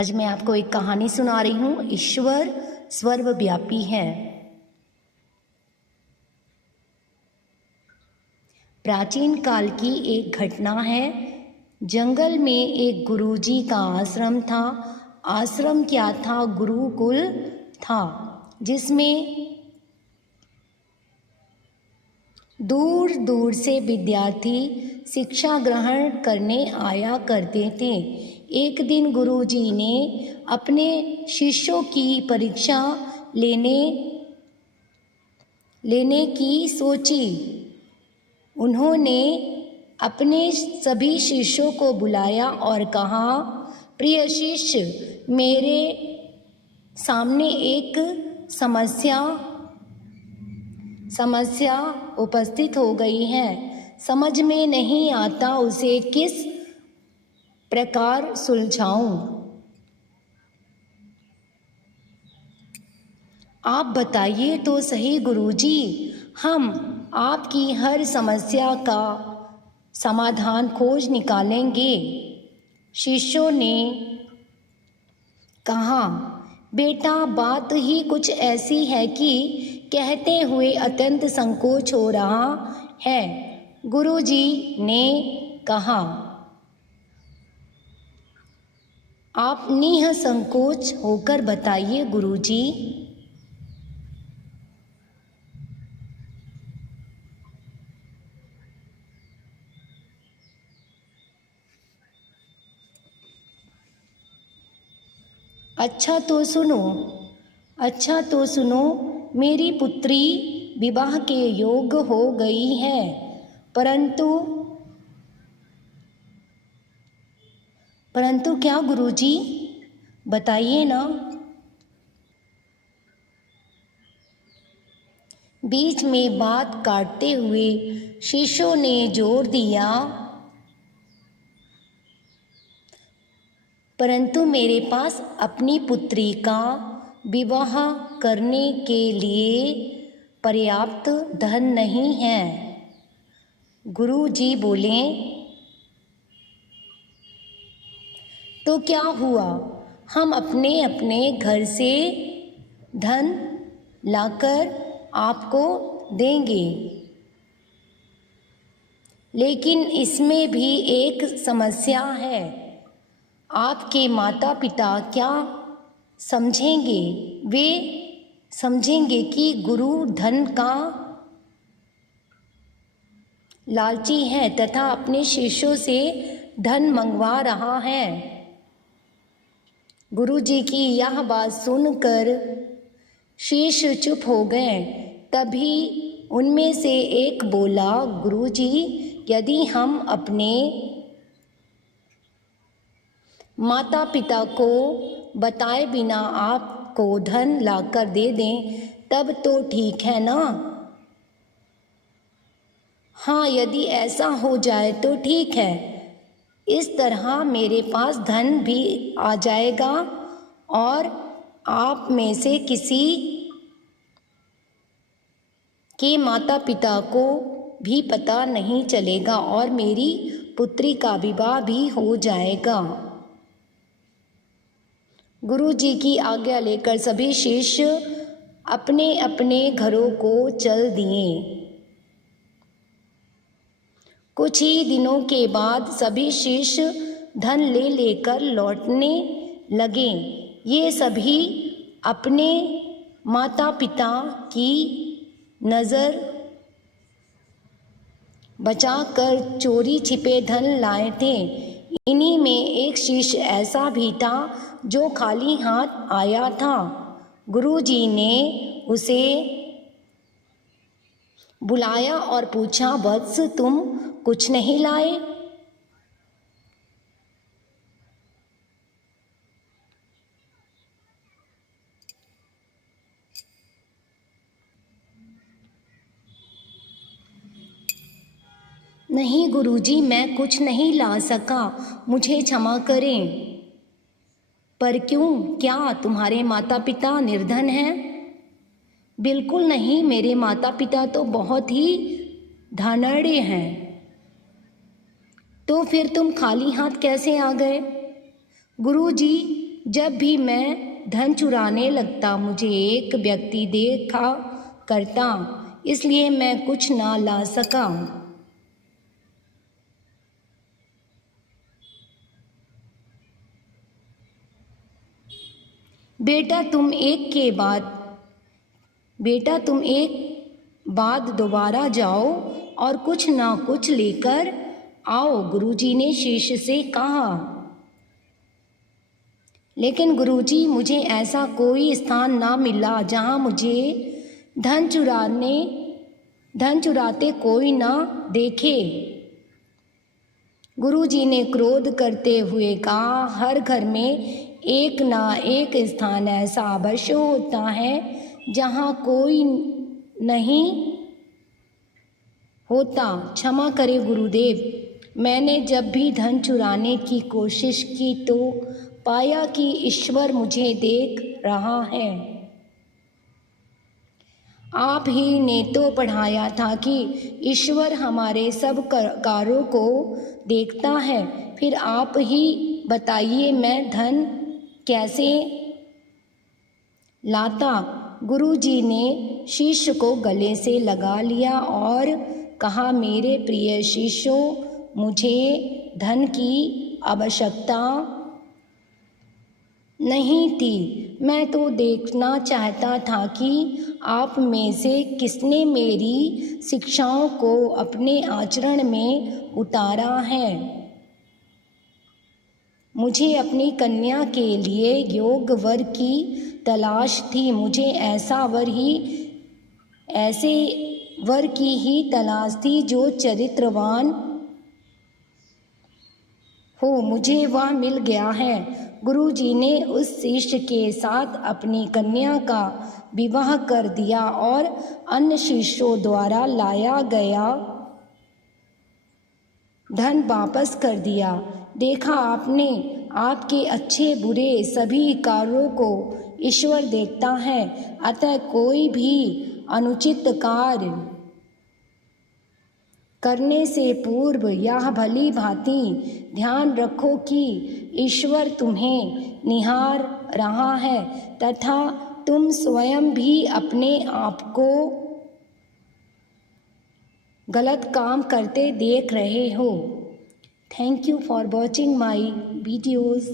आज मैं आपको एक कहानी सुना रही हूँ। ईश्वर सर्वव्यापी है। प्राचीन काल की एक घटना है। जंगल में एक गुरुजी का आश्रम था। आश्रम क्या था? गुरुकुल था, जिसमें दूर दूर से विद्यार्थी शिक्षा ग्रहण करने आया करते थे। एक दिन गुरुजी ने अपने शिष्यों की परीक्षा लेने की सोची। उन्होंने अपने सभी शिष्यों को बुलाया और कहा, प्रिय शिष्य, मेरे सामने एक समस्या उपस्थित हो गई है। समझ में नहीं आता उसे किस प्रकार सुलझाऊं। आप बताइए तो सही गुरुजी, हम आपकी हर समस्या का समाधान खोज निकालेंगे। शिष्यों ने कहा, बेटा, बात ही कुछ ऐसी है कि कहते हुए अत्यंत संकोच हो रहा है। गुरुजी ने कहा, आप निसंकोच होकर बताइए गुरुजी। अच्छा तो सुनो, मेरी पुत्री विवाह के योग्य हो गई है, परंतु क्या गुरुजी, बताइए ना। बीच में बात काटते हुए शिष्यों ने जोर दिया, परंतु मेरे पास अपनी पुत्री का विवाह करने के लिए पर्याप्त धन नहीं है। गुरुजी बोले, तो क्या हुआ? हम अपने अपने घर से धन लाकर आपको देंगे, लेकिन इसमें भी एक समस्या है। आपके माता पिता क्या समझेंगे? वे समझेंगे कि गुरु धन का लालची है तथा अपने शिष्यों से धन मंगवा रहा है। गुरुजी की यह बात सुनकर शिष्य चुप हो गए। तभी उनमें से एक बोला, गुरुजी, यदि हम अपने माता पिता को बताए बिना आपको धन लाकर दे दें, तब तो ठीक है ना? हाँ, यदि ऐसा हो जाए तो ठीक है। इस तरह मेरे पास धन भी आ जाएगा और आप में से किसी के माता पिता को भी पता नहीं चलेगा और मेरी पुत्री का विवाह भी हो जाएगा। गुरुजी की आज्ञा लेकर सभी शिष्य अपने अपने घरों को चल दिए। कुछ ही दिनों के बाद सभी शिष्य धन ले लेकर लौटने लगे। ये सभी अपने माता पिता की नज़र बचाकर चोरी छिपे धन लाए थे। इन्हीं में एक शिष्य ऐसा भी था जो खाली हाथ आया था। गुरुजी ने उसे बुलाया और पूछा, वत्स, तुम कुछ नहीं लाए? नहीं गुरुजी, मैं कुछ नहीं ला सका, मुझे क्षमा करें। पर क्यों? क्या तुम्हारे माता पिता निर्धन हैं? बिल्कुल नहीं, मेरे माता पिता तो बहुत ही धनाढ्य हैं। तो फिर तुम खाली हाथ कैसे आ गए? गुरुजी, जब भी मैं धन चुराने लगता मुझे एक व्यक्ति देखा करता, इसलिए मैं कुछ ना ला सका। बेटा तुम एक बाद दोबारा जाओ और कुछ ना कुछ लेकर आओ, गुरुजी ने शिष्य से कहा। लेकिन गुरुजी, मुझे ऐसा कोई स्थान ना मिला जहाँ मुझे धन चुराते कोई ना देखे। गुरुजी ने क्रोध करते हुए कहा, हर घर में एक ना एक स्थान ऐसा अवश्य होता है जहाँ कोई नहीं होता। क्षमा करे गुरुदेव, मैंने जब भी धन चुराने की कोशिश की तो पाया कि ईश्वर मुझे देख रहा है। आप ही ने तो पढ़ाया था कि ईश्वर हमारे सब कार्यों को देखता है। फिर आप ही बताइए, मैं धन कैसे लाता? गुरुजी ने शिष्य को गले से लगा लिया और कहा, मेरे प्रिय शिष्यों, मुझे धन की आवश्यकता नहीं थी। मैं तो देखना चाहता था कि आप में से किसने मेरी शिक्षाओं को अपने आचरण में उतारा है। मुझे अपनी कन्या के लिए योग्य वर की तलाश थी। मुझे ऐसे वर की ही तलाश थी जो चरित्रवान हो। मुझे वह मिल गया है। गुरुजी ने उस शिष्य के साथ अपनी कन्या का विवाह कर दिया और अन्य शिष्यों द्वारा लाया गया धन वापस कर दिया। देखा आपने, आपके अच्छे बुरे सभी कार्यों को ईश्वर देखता है। अतः कोई भी अनुचित कार्य करने से पूर्व यह भली भांति ध्यान रखो कि ईश्वर तुम्हें निहार रहा है तथा तुम स्वयं भी अपने आप को गलत काम करते देख रहे हो। Thank you for watching my videos.